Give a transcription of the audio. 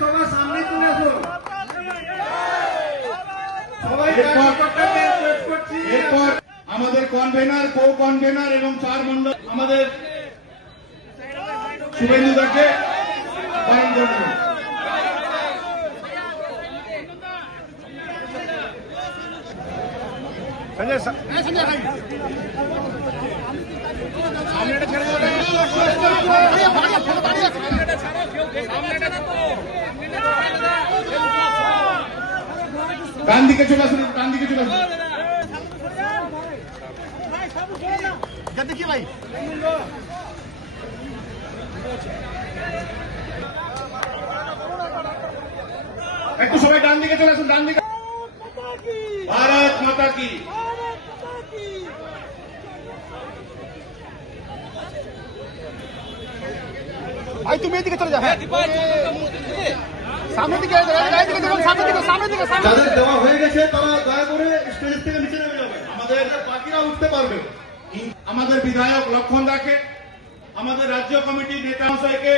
সবার সামনে চলে আসুন। এরপর আমাদের কনভেনার, কো কনভেনার এবং 4 মন্ডল আমাদের শুভেন্দু দাকে বরণ করবেন। ডান দিকে চলে আসুন, ডান দিকে চলে আসুন। দেখি ভাই একটু সবাই ডান দিকে চলে আসুন, ডান দিকে। ভারত মাতা কি। ভাই তুমি এদিকে চলে যাও। সামনের দিকে সামনের দিকে যাদের দেওয়া হয়ে গেছে তারা দয়া করে স্টেজ থেকে নিচে নেমে যাবে, আমাদের বাকিরা উঠতে পারবে। আমাদের বিধায়ক লক্ষণ দাকে, আমাদের রাজ্য কমিটির নেতা মশাইকে